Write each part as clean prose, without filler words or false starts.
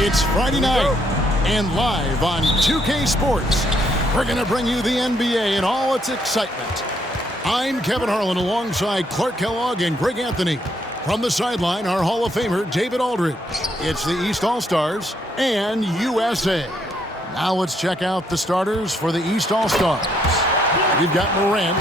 It's Friday night, and live on 2K Sports, we're going to bring you the NBA and all its excitement. I'm Kevin Harlan alongside Clark Kellogg and Greg Anthony. From the sideline, our Hall of Famer, David Aldridge. It's the East All-Stars and USA. Now let's check out the starters for the East All-Stars. We've got Morant.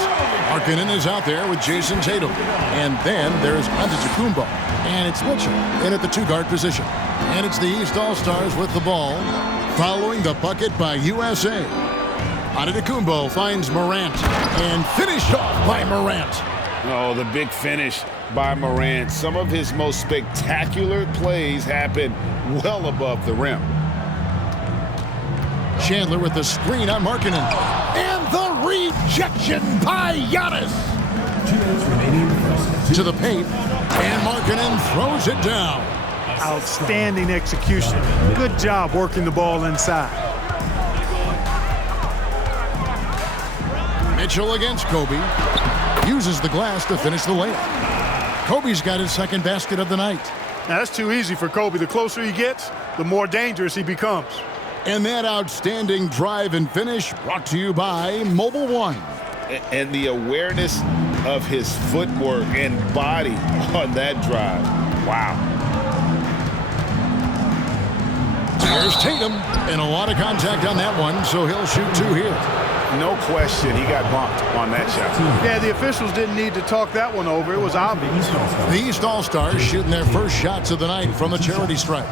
Markkanen is out there with Jason Tatum. And then there's Antetokounmpo. And it's Mitchell in at the two-guard position. And it's the East All-Stars with the ball, following the bucket by USA. Antetokounmpo finds Morant, and finished off by Morant. Oh, the big finish by Morant. Some of his most spectacular plays happen well above the rim. Chandler with the screen on Markkanen. And the rejection by Giannis. To the paint, and Markkanen throws it down. Outstanding execution. Good job working the ball inside. Mitchell against Kobe. Uses the glass to finish the layup. Kobe's got his second basket of the night. Now, that's too easy for Kobe. The closer he gets, the more dangerous he becomes. And that outstanding drive and finish brought to you by Mobile One. And the awareness of his footwork and body on that drive. Wow. Here's Tatum, and a lot of contact on that one, so he'll shoot two here. No question, he got bumped on that shot. Yeah, the officials didn't need to talk that one over. It was obvious. The East All-Stars shooting their first shots of the night from the charity stripe.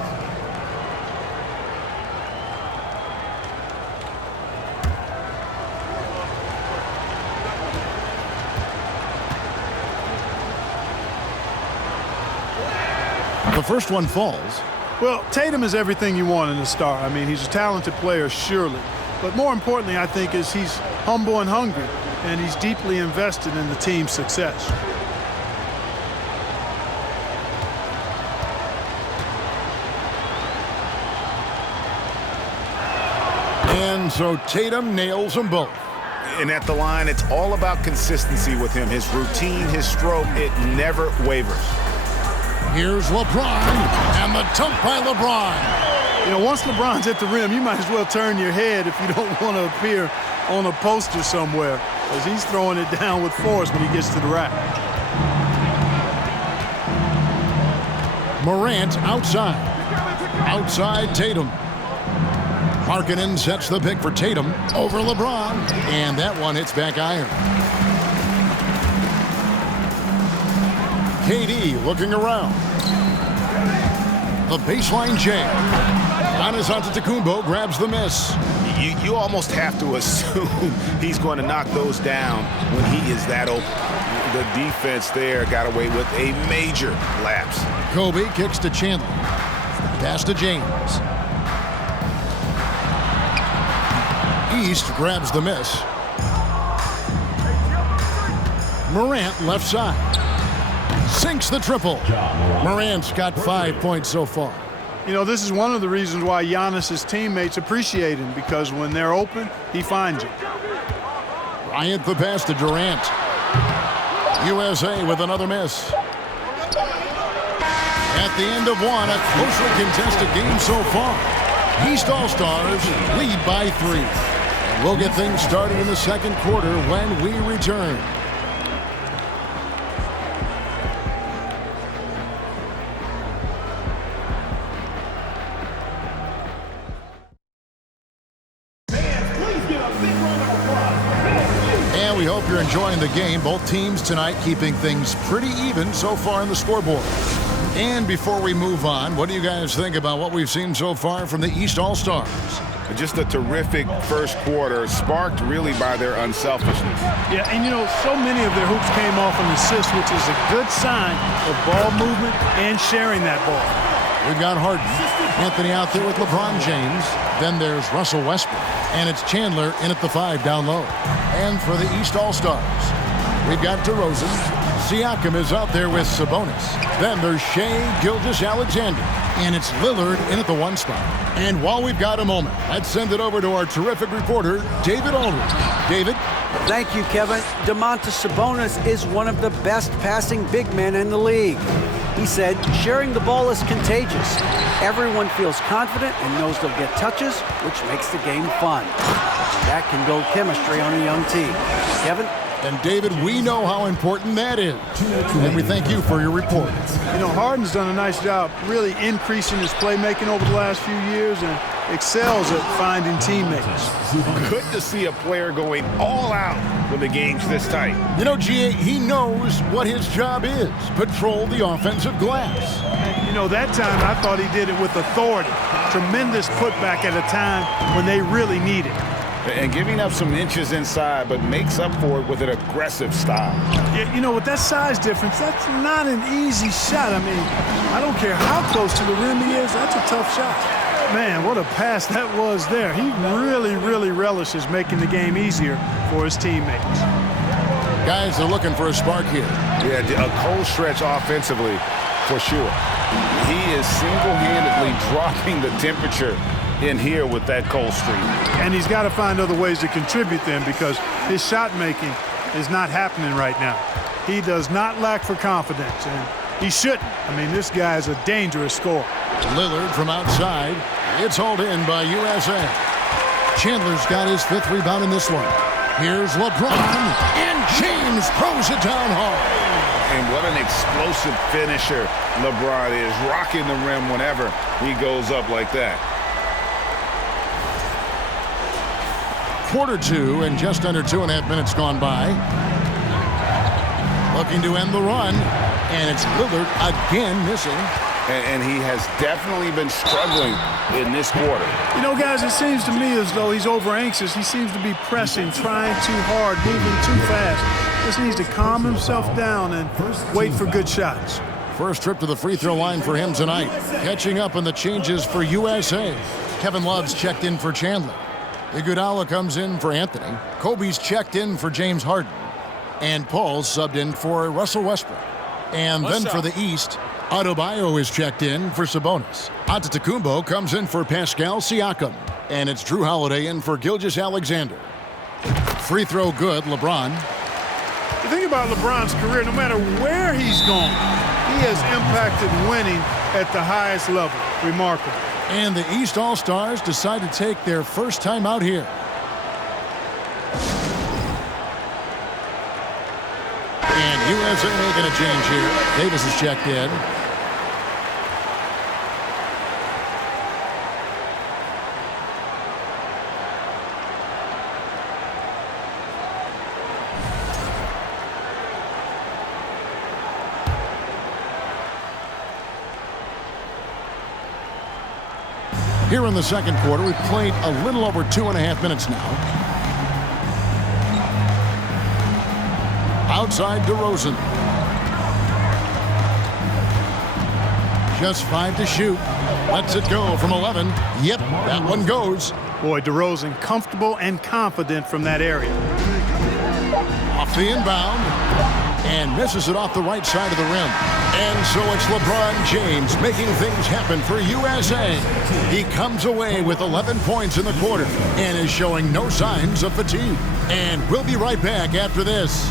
The first one falls. Well, Tatum is everything you want in a star. I mean, he's a talented player, surely. But more importantly, I think, is he's humble and hungry, and he's deeply invested in the team's success. And so Tatum nails them both. And at the line, it's all about consistency with him. His routine, his stroke, it never wavers. Here's LeBron, and the dunk by LeBron. You know, once LeBron's at the rim, you might as well turn your head if you don't want to appear on a poster somewhere, because he's throwing it down with force when he gets to the rack. Morant outside. Outside Tatum. Markkanen sets the pick for Tatum over LeBron, and that one hits back iron. KD looking around. The baseline jam. Giannis Antetokounmpo grabs the miss. You almost have to assume he's going to knock those down when he is that open. The defense there got away with a major lapse. Kobe kicks to Chandler. Pass to James. East grabs the miss. Morant left side. Sinks the triple. Morant's got 5 points so far. You know, this is one of the reasons why Giannis' teammates appreciate him, because when they're open, he finds it. Bryant the pass to Durant. USA with another miss. At the end of one, a closely contested game so far. East All-Stars lead by 3. And we'll get things started in the second quarter when we return. And we hope you're enjoying the game. Both teams tonight keeping things pretty even so far in the scoreboard. And before we move on, what do you guys think about what we've seen so far from the East All-Stars? Just a terrific first quarter, sparked really by their unselfishness. Yeah, and you know, so many of their hoops came off an assist, which is a good sign of ball movement and sharing that ball. We've got Harden. Anthony out there with LeBron James. Then there's Russell Westbrook. And it's Chandler in at the 5 down low. And for the East All-Stars, we've got DeRozan. Siakam is out there with Sabonis. Then there's Shai Gilgeous-Alexander. And it's Lillard in at the 1 spot. And while we've got a moment, let's send it over to our terrific reporter, David Aldridge. David? Thank you, Kevin. Domantas Sabonis is one of the best passing big men in the league. He said, sharing the ball is contagious. Everyone feels confident and knows they'll get touches, which makes the game fun. That can build chemistry on a young team. Kevin? And David, we know how important that is. And we thank you for your report. You know, Harden's done a nice job really increasing his playmaking over the last few years and excels at finding teammates. Good to see a player going all out when the game's this tight. You know, G.A., he knows what his job is. Patrol the offensive glass. You know, that time I thought he did it with authority. Tremendous putback at a time when they really need it. And giving up some inches inside, but makes up for it with an aggressive style. Yeah, you know, with that size difference, that's not an easy shot. I mean, I don't care how close to the rim he is, that's a tough shot. Man, what a pass that was there. He really relishes making the game easier for his teammates. Guys are looking for a spark here. Yeah, a cold stretch offensively, for sure. He is single-handedly dropping the temperature in here with that cold streak. And he's got to find other ways to contribute then, because his shot making is not happening right now. He does not lack for confidence, and he shouldn't. I mean, this guy is a dangerous scorer. Lillard from outside. It's hauled in by USA. Chandler's got his 5th rebound in this one. Here's LeBron, and James throws it down hard. And what an explosive finisher LeBron is, rocking the rim whenever he goes up like that. Quarter 2 and just under 2.5 minutes gone by. Looking to end the run, and it's Lillard again missing. And he has definitely been struggling in this quarter. You know, guys, it seems to me as though he's over-anxious. He seems to be pressing, trying too hard, moving too fast. Just needs to calm himself down and wait for good shots. First trip to the free throw line for him tonight. Catching up on the changes for USA. Kevin Love's checked in for Chandler. Iguodala comes in for Anthony. Kobe's checked in for James Harden. And Paul's subbed in for Russell Westbrook. And then for the East, Adebayo is checked in for Sabonis. Antetokounmpo comes in for Pascal Siakam. And it's Drew Holiday in for Gilgeous-Alexander. Free throw good, LeBron. The thing about LeBron's career, no matter where he's gone, he has impacted winning at the highest level. Remarkable. And the East All-Stars decide to take their first time out here. And USA making a change here. Davis is checked in. Here in the second quarter, we've played a little over 2.5 minutes now. Outside DeRozan. Just 5 to shoot. Lets it go from 11. Yep, that one goes. Boy, DeRozan comfortable and confident from that area. Off the inbound. And misses it off the right side of the rim. And so it's LeBron James making things happen for USA. He comes away with 11 points in the quarter and is showing no signs of fatigue. And we'll be right back after this.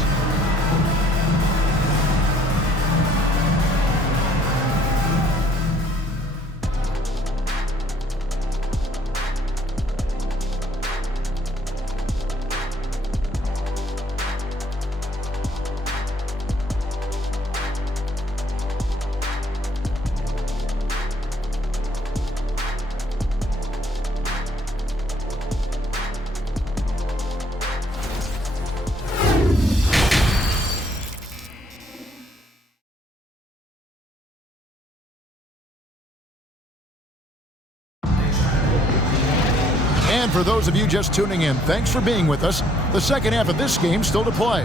And for those of you just tuning in, thanks for being with us. The second half of this game still to play.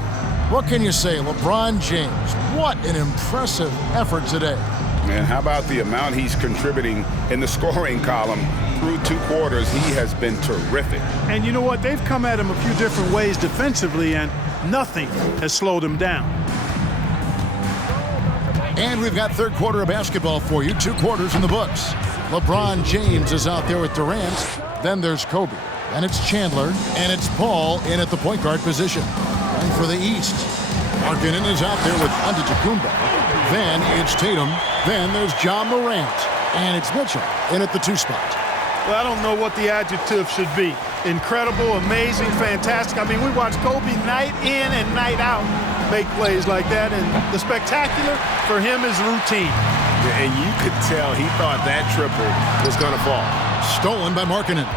What can you say, LeBron James? What an impressive effort today. And how about the amount he's contributing in the scoring column through 2 quarters? He has been terrific. And you know what? They've come at him a few different ways defensively, and nothing has slowed him down. And we've got third quarter of basketball for you. 2 quarters in the books. LeBron James is out there with Durant. Then there's Kobe. And it's Chandler. And it's Paul in at the point guard position. And for the East, Markkanen is out there with Antetokounmpo. Then it's Tatum. Then there's John Morant. And it's Mitchell in at the 2 spot. Well, I don't know what the adjective should be. Incredible, amazing, fantastic. I mean, we watch Kobe night in and night out make plays like that, and the spectacular for him is routine. And you could tell he thought that triple was going to fall. Stolen by Markkanen.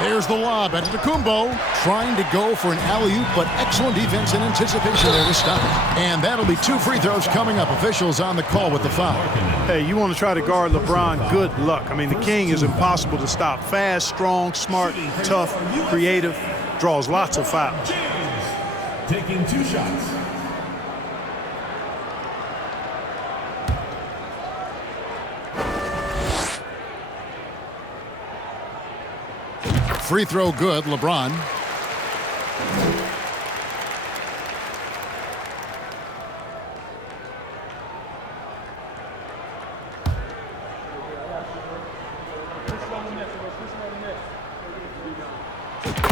There's the lob at Antetokounmpo, trying to go for an alley-oop, but excellent defense and anticipation there to stop it. And that'll be 2 free throws coming up. Officials on the call with the foul. Hey, you want to try to guard LeBron, good luck. I mean, the king is impossible to stop. Fast, strong, smart, tough, creative, draws lots of fouls. Taking 2 shots. Free throw good, LeBron.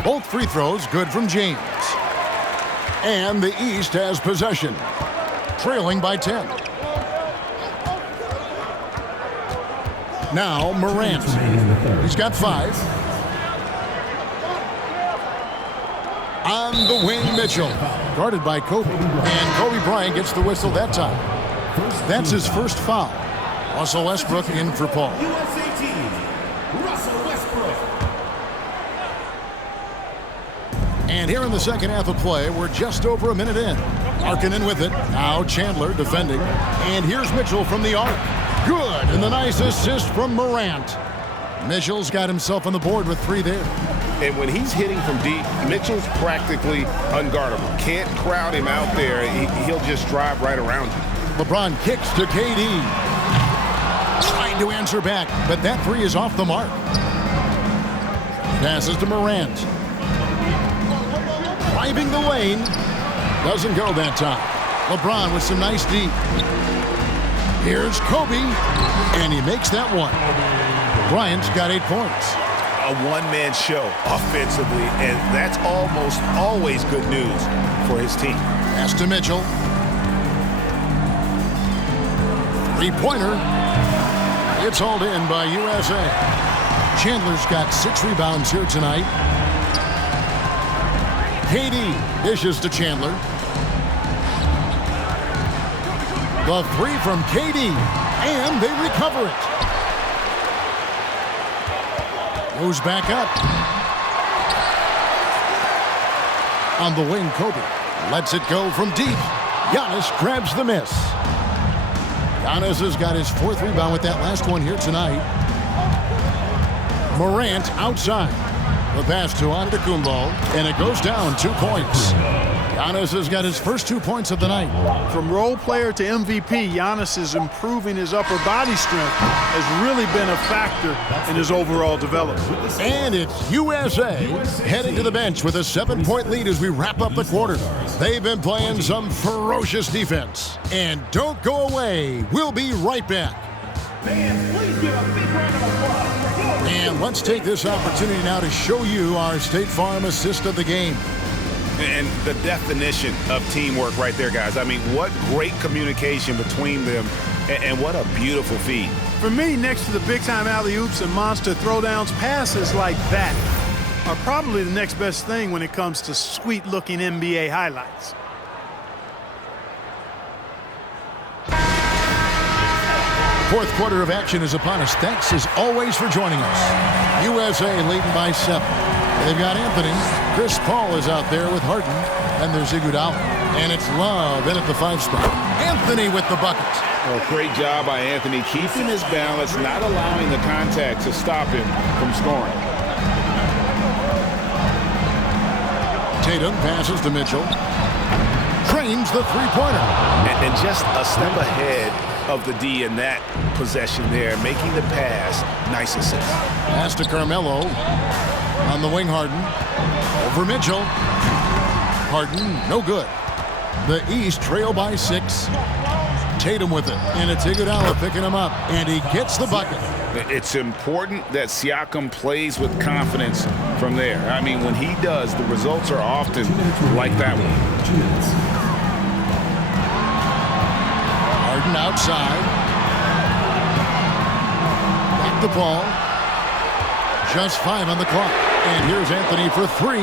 Both free throws good from James. And the East has possession, trailing by 10. Now Morant. He's got 5. On the wing, Mitchell, guarded by Kobe. And Kobe Bryant gets the whistle that time. That's his first foul. Russell Westbrook in for Paul. USA team, Russell Westbrook. And here in the second half of play, we're just over a minute in. Markkanen with it. Now Chandler defending. And here's Mitchell from the arc. Good, and the nice assist from Morant. Mitchell's got himself on the board with 3 there. And when he's hitting from deep, Mitchell's practically unguardable. Can't crowd him out there. He'll just drive right around you. LeBron kicks to KD. Trying to answer back, but that 3 is off the mark. Passes to Morant. Driving the lane. Doesn't go that time. LeBron with some nice deep. Here's Kobe, and he makes that one. Bryant's got 8 points. A one-man show offensively, and that's almost always good news for his team. Pass to Mitchell. 3-pointer. It's hauled in by USA. Chandler's got 6 rebounds here tonight. KD dishes to Chandler. The 3 from KD, and they recover it. Goes back up. On the wing, Kobe lets it go from deep. Giannis grabs the miss. Giannis has got his 4th rebound with that last one here tonight. Morant outside. The pass to Antetokounmpo, and it goes down 2 points. Giannis has got his first 2 points of the night. From role player to MVP, Giannis is improving his upper body strength, has really been a factor in his overall development. And it's USA heading to the bench with a 7-point lead as we wrap up the quarter. They've been playing some ferocious defense. And don't go away. We'll be right back. Please give a big round of applause. And let's take this opportunity now to show you our State Farm assist of the game. And the definition of teamwork right there, guys. I mean, what great communication between them, and what a beautiful feed. For me, next to the big-time alley-oops and monster throwdowns, passes like that are probably the next best thing when it comes to sweet-looking NBA highlights. Fourth quarter of action is upon us. Thanks, as always, for joining us. USA leading by 7. They've got Anthony. Chris Paul is out there with Harden. And there's Iguodala. And it's Love in at the 5 spot. Anthony with the bucket. Well, great job by Anthony, keeping his balance, not allowing the contact to stop him from scoring. Tatum passes to Mitchell. Trains the 3-pointer. And just a step ahead of the D in that possession there, making the pass. Nice assist. Pass to Carmelo. On the wing, Harden. Over Mitchell. Harden, no good. The East trail by 6. Tatum with it. And it's Iguodala picking him up. And he gets the bucket. It's important that Siakam plays with confidence from there. I mean, when he does, the results are often like that one. outside. Back the ball. Just 5 on the clock. And here's Anthony for 3.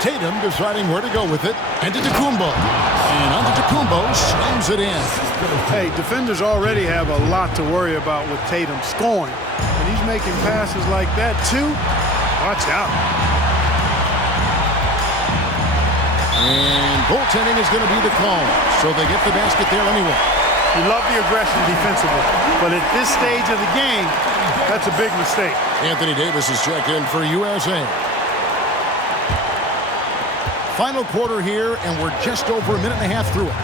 Tatum deciding where to go with it. And Antetokounmpo. And Antetokounmpo slams it in. Hey, defenders already have a lot to worry about with Tatum scoring. And he's making passes like that, too. Watch out. And goaltending is going to be the call. So they get the basket there anyway. You love the aggression defensively, but at this stage of the game, that's a big mistake. Anthony Davis is checked in for USA. Final quarter here, and we're just over a minute and a half through it.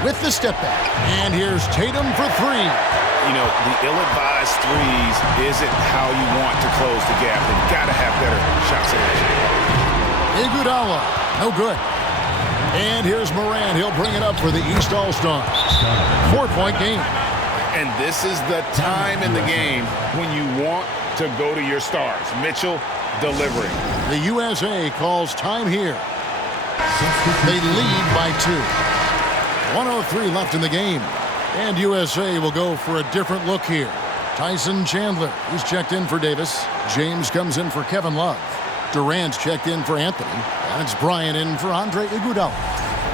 With the step back, and here's Tatum for 3. You know, the ill-advised threes isn't how you want to close the gap. They've got to have better shot selection. Iguodala, no good. And here's Moran. He'll bring it up for the East All-Stars. 4-point game. And this is the time in the game when you want to go to your stars. Mitchell delivering. The USA calls time here. They lead by 2. 1:03 left in the game. And USA will go for a different look here. Tyson Chandler, who's checked in for Davis. James comes in for Kevin Love. Durant's checked in for Anthony. And it's Bryant in for Andre Iguodala.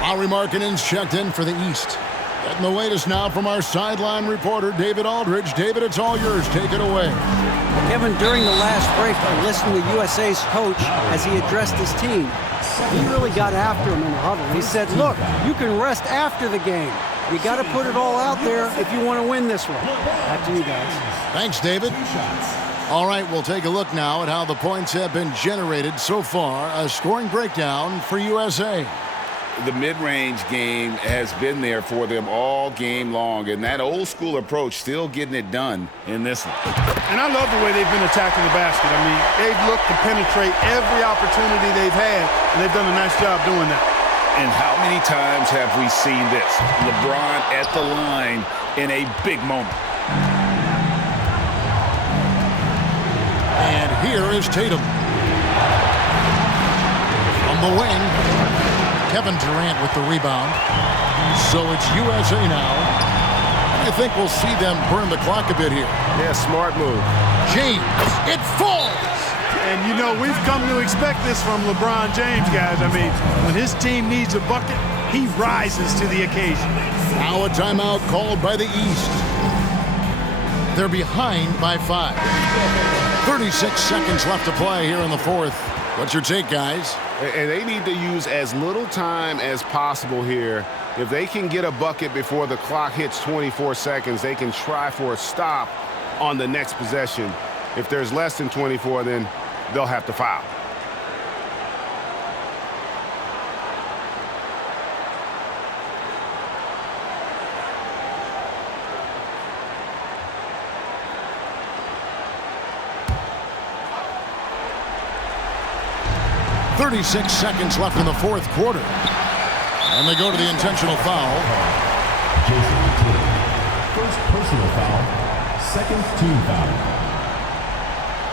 Lauri Markkanen's checked in for the East. Getting the latest now from our sideline reporter, David Aldridge. David, it's all yours. Take it away. Kevin, during the last break, I listened to USA's coach as he addressed his team. He really got after him in the huddle. He said, look, you can rest after the game. You got to put it all out there if you want to win this one. Back to you guys. Thanks, David. All right, we'll take a look now at how the points have been generated so far. A scoring breakdown for USA. The mid-range game has been there for them all game long, and that old-school approach still getting it done in this one. And I love the way they've been attacking the basket. I mean, they've looked to penetrate every opportunity they've had, and they've done a nice job doing that. And how many times have we seen this? LeBron at the line in a big moment. And here is Tatum. From the wing, Kevin Durant with the rebound. So it's USA now. I think we'll see them burn the clock a bit here. Yeah, smart move. James, it falls! And, you know, we've come to expect this from LeBron James, guys. I mean, when his team needs a bucket, he rises to the occasion. Now a timeout called by the East. They're behind by 5. 36 seconds left to play here in the fourth. What's your take, guys? And they need to use as little time as possible here. If they can get a bucket before the clock hits 24 seconds, they can try for a stop on the next possession. If there's less than 24, then they'll have to foul. .36 seconds left in the fourth quarter. And they go to the intentional foul. First personal foul, second team foul.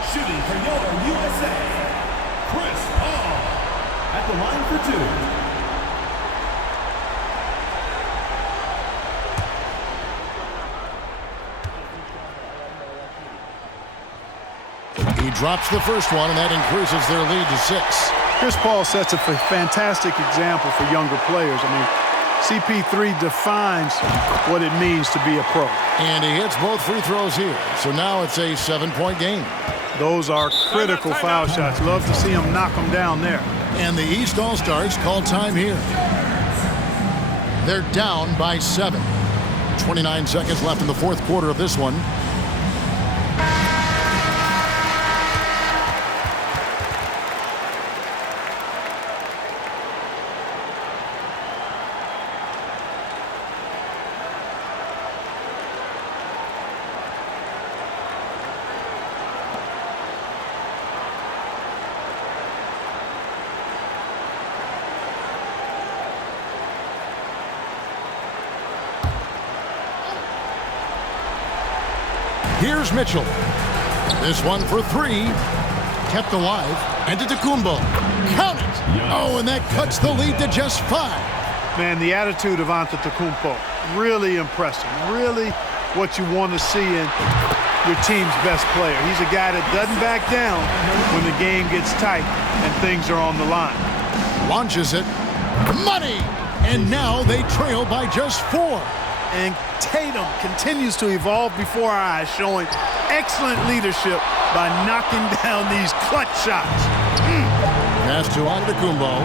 Shooting for your USA, Chris Paul at the line for 2. He drops the first one, and that increases their lead to 6. Chris Paul sets a fantastic example for younger players. I mean, CP3 defines what it means to be a pro. And he hits both free throws here. So now it's a 7-point game. Those are critical foul shots. Love to see him knock them down there. And the East All-Stars call time here. They're down by 7. 29 seconds left in the fourth quarter of this one. Here's Mitchell. This one for 3. Kept alive. And Antetokounmpo. Count it. Oh, and that cuts the lead to just 5. Man, the attitude of Antetokounmpo, really impressive. Really what you want to see in your team's best player. He's a guy that doesn't back down when the game gets tight and things are on the line. Launches it. Money! And now they trail by just 4. And Tatum continues to evolve before our eyes, showing excellent leadership by knocking down these clutch shots. Pass to Antetokounmpo.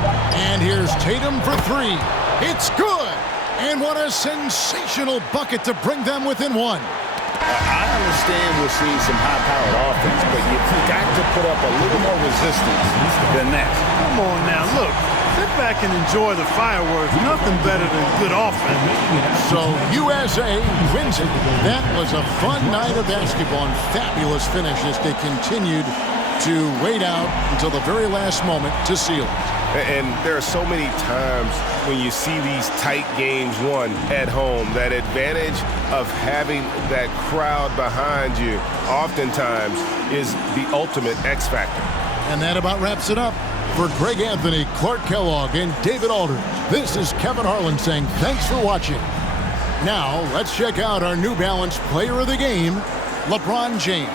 And here's Tatum for 3. It's good! And what a sensational bucket to bring them within 1. I understand we're seeing some high-powered offense, but you've got to put up a little more resistance than that. Come on now, look. Sit back and enjoy the fireworks. Nothing better than good offense. So USA wins it. That was a fun night of basketball and fabulous finish as they continued to wait out until the very last moment to seal it. And there are so many times when you see these tight games won at home, that advantage of having that crowd behind you oftentimes is the ultimate X factor. And that about wraps it up. For Greg Anthony, Clark Kellogg, and David Aldridge, this is Kevin Harlan saying thanks for watching. Now, let's check out our New Balance Player of the Game, LeBron James.